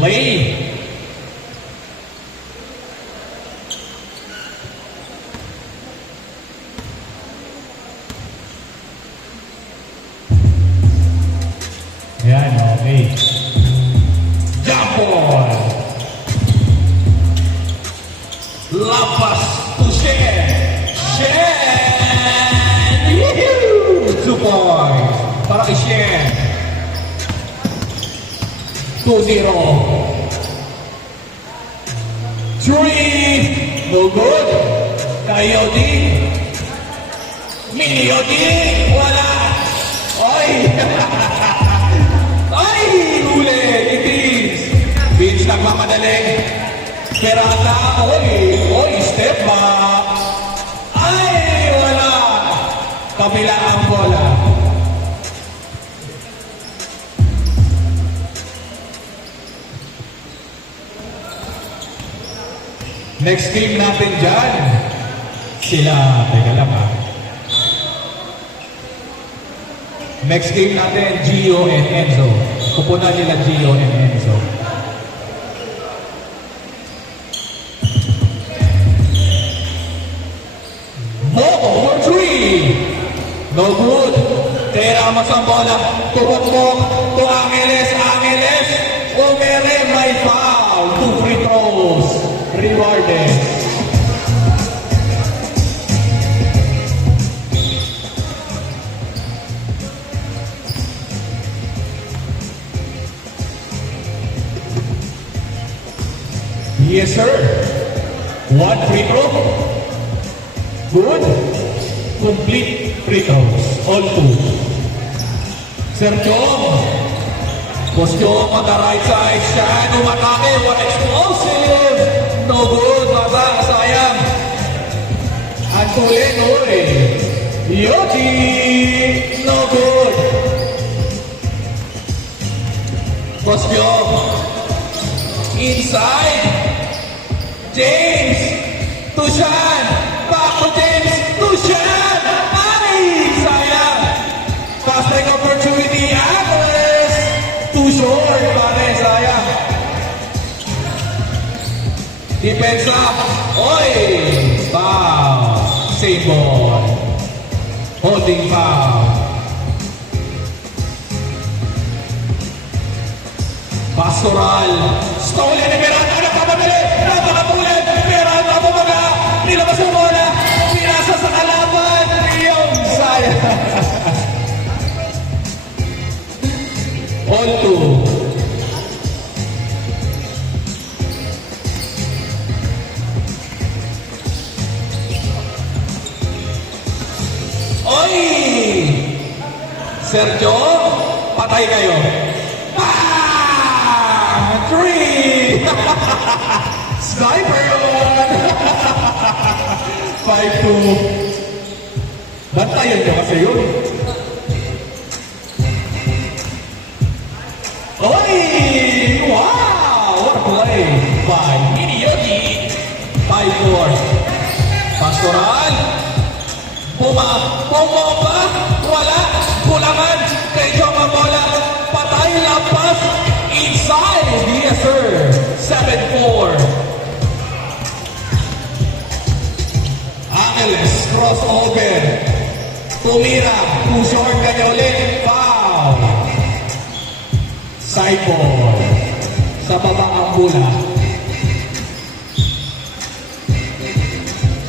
Play. Yan, okay. Jump ball. Lampas to Shen. Shen! Woohoo! 2 points. Para kay Shen. 2-0. 3. No good. Coyote. Mini Yogi. Wala. Oy! Ay! Huli! Itis! Vince nagmamadaling. Perata. Oy! Step back. Ay! Wala! Kabila ang bola. Next game natin dyan. Sila, teka lang ha. Next game natin, Gio and Enzo. Pupunan nila Gio and Enzo. Mo for 3. No good. Tera mas ang bola. Tubok-bok. To Angeles. Angeles. Umere may foul. 2 free throws. Rewarded. Yes, sir. 1 free throw. Good. Complete free throws. All 2. Sir Jong. Post Jong on the right side. Shan umatake. What explosive. No good. Mata. Sayang. Antulin. Oy. Yogi. No good. Post Jong. Inside. James, Tushan, back to James, Tushan, ay, sayang. Fast break opportunity, Angeles, too short, pare, sayang. Depensa, oy, foul, save ball, holding foul. Pastoral, stolen ni Perata, nagpapadali, napakatulad, Perata bumaga, nilabas ang bola, pinasa sa kalaban, yung sayang. All 2. Oy! Sergio, patay kayo. 3! Sniper yun! 5-2. Bantayan nyo kasi yun. Oy! Wow! What a play by Mini Yogi. 5-4. Pastoral. Bumaba. Wala. Bulangan. Kay Joma bola. Patay lampas. Inside. Yes, sir. 7-4. Angeles. Crossover. Tumira. Too short kanya ulit. Foul. Sideball. Sa baba ang bola.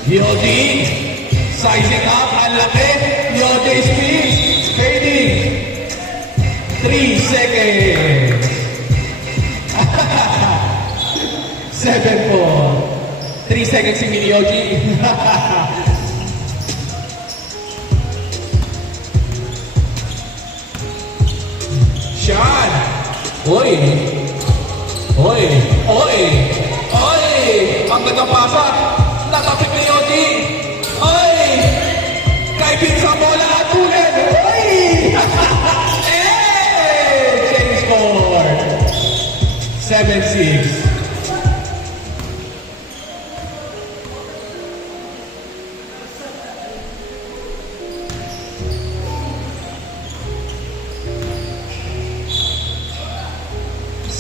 Yodi. Sizing up. Ang laki. Yodi speed. Fading. 3 seconds. 7-4. 3 seconds si Minyoji. Sean. Oy. Oy. Oy. Oy. Ang ganda pasa. Natapik ni Yoji. Oy. Kaibin sa bola. Tulen. Oy. Change score. 7-6.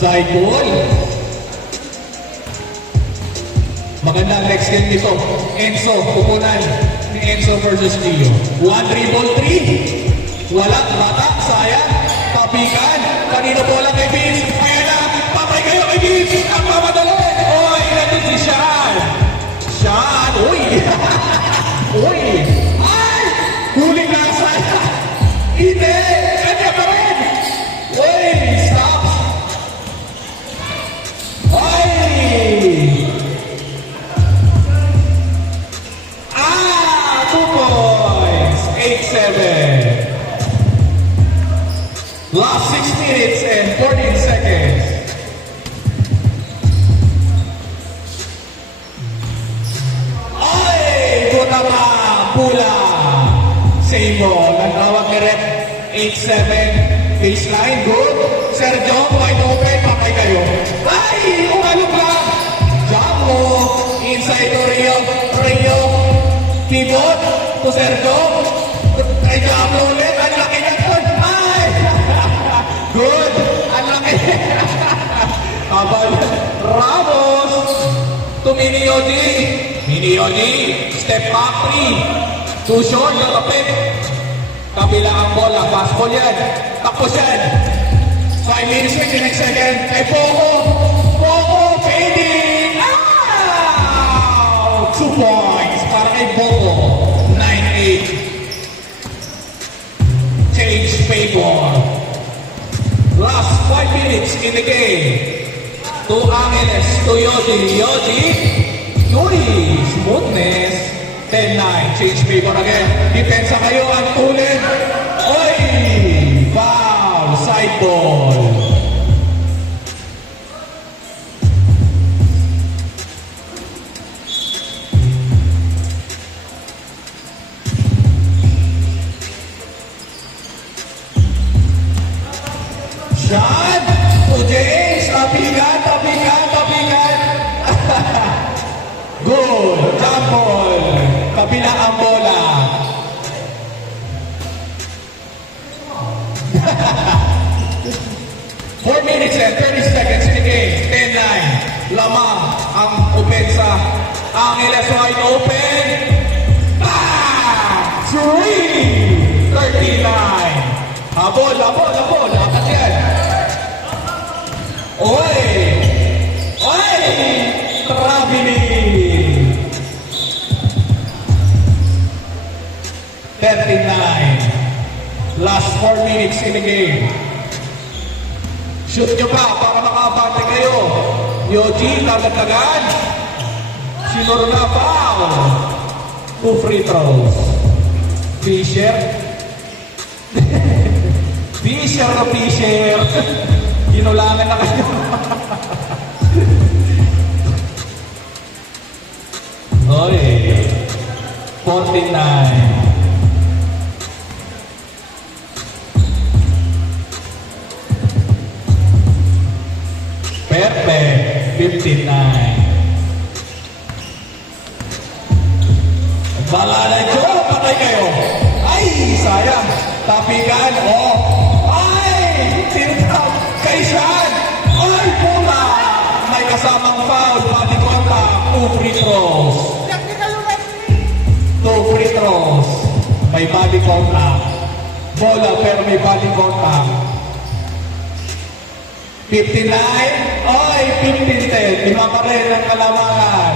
Side ball. Magandang next game nito. Enzo, pupunan ni Enzo versus Gio. 1 dribble 3. Wala, bata, sayang. Papikan. Kanino bola kay Vince? Ayan na, patay kayo kay Vince. Ang mamadali. Oy, nandun si Sean. Sean, uy. Uy. Ay! Huli na sayang. Hindi. Kanya pa rin. Uy, stop. Ay! 2 points. 8-7. Last 6 minutes and 14 seconds. Ay! Buta pa! Pula! Same ball. Nagtawag ni Rep. 8-7. Baseline. Good. Sergio, wide open. Patay kayo. Ay! Umalog lang. Jumbo. Inside to Rio. Rio. Pivot. To Sergio. Ay, Jumbo ulit. Ang laki na doon. Ay! Good. Ang laki. Habal. Ramos. To Mini Yoji. Mini Yoji. Step back 3. Too short. Lalapit. Kabila ang bola. Fast ball yan. Tapos yan. 5 minutes, 59 seconds. Kay Poco. Poco. Fading. Out! 2 points. Para kay Poco. 9-8. Change favor. Last 5 minutes in the game. To Angeles. To Yoji. Yoji. Yuri. Smoothness. 10-9. Change favor again. Depensa kayo. Ang tulin. Oy! Foul. Side ball. Shot. To James. Tapikan. Tapikan. Tapikan. Good. Jump ball. Kabila ang bola. 4 minutes and 30 seconds in the game. 10-9. Lamang ang opensa. Angeles wide open. Back! 3! 39. Habol, habol, habol. Lakas yan. Oy! Oy! Traveling. 39. Last 4 minutes in the game. Shoot nyo pa para makabante kayo. Yoji, tagad-tagad. Sinuro na foul. 2 free throws. Fisher. Fisher na Fisher. Ginulangan na kayo. Oy. 49. Perfect. 59. Balala Joe, patay kayo. Ay, sayang. Tapikan, oh. Ay, tinatawag kay Sean. Ay, pula. May kasamang foul. Body contact. 2 free throws. 2 free throws. May body contact. Bola pero may body contact. 59. Oy, 15-10. Lima pa rin ang kalamangan.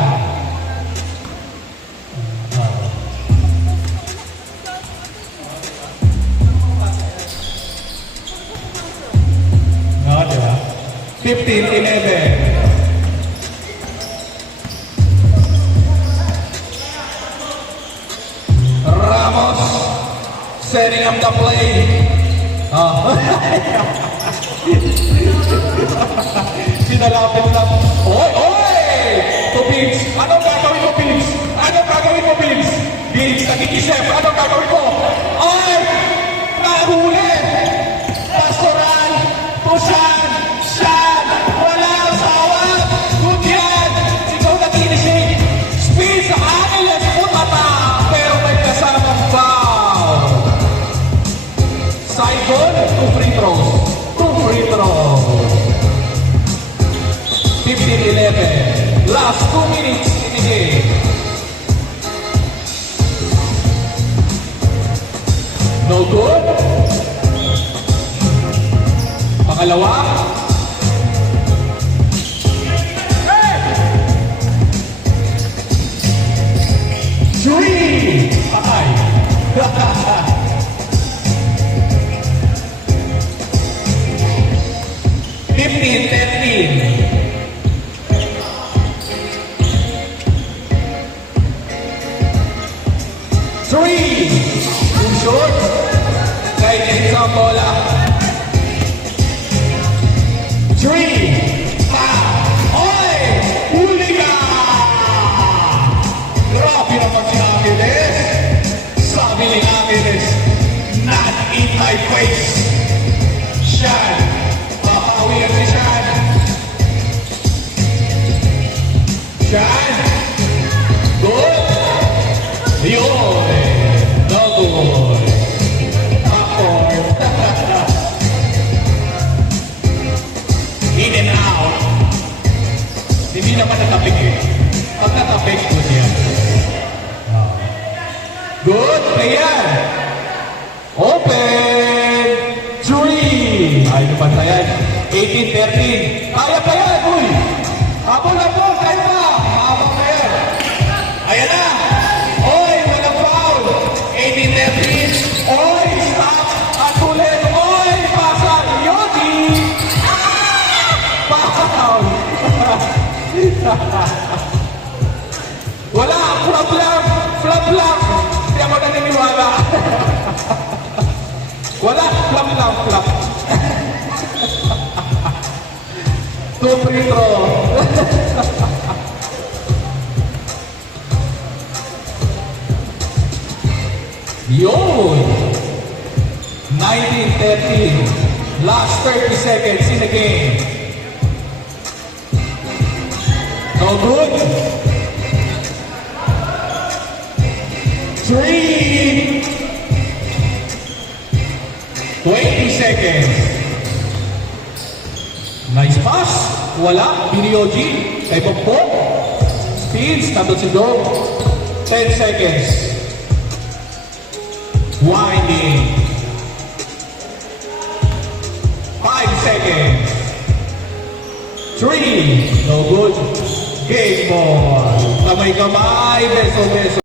No, diba? 15-11. Ramos setting up the play. Sinalapit lang. Oy, oy! To Vince. Anong gagawin mo, Vince? Anong gagawin mo, Vince? Vince, nag-iisip. Anong gagawin mo? Oy! Nahuli! Pastoral! Pusan! Shan! Wala! Sawa! Good yan! Ikaw nag-inisip. Speed sa Angeles. Pumata! Pero may kasamang foul. Saigon, 2 free throws. 2 free throws. last 2 minutes in the game. No good. Pangalawa. Three. Patay. 15-13. Three. Too short. Kahit isang bola. Three. Oy! Huli ka! Grabe naman si Angeles. Sabi ni Angeles, not in my face. Shan. Papawi yan si Shan. Shan. Good. Yun. No good. Backward. In and out. Hindi naman natapik eh. Pag natapik, good yan. Good, player. Open. Three. Ay, napantayan. 18-13. Kaya pa yan, uy. Habol, kaya pa. Habol pa yan. Ayan na. Oy, walang foul. 18-13. Oy, stop. At ulit. Oy, pasa. Yodi. Foul. Wala, flop lang. Hindi ako naniniwala. Wala, flop. 2 free throw. Yun! 19-13. Last 30 seconds in the game. No good. 3. 20 seconds. Nice pass. Wala. Pinioji. Kay Pogpo. Speeds. Nandun si Dog. 10 seconds. Winding. 5 seconds. 3. No good. Game ball. Kamay-kamay. Beso-beso.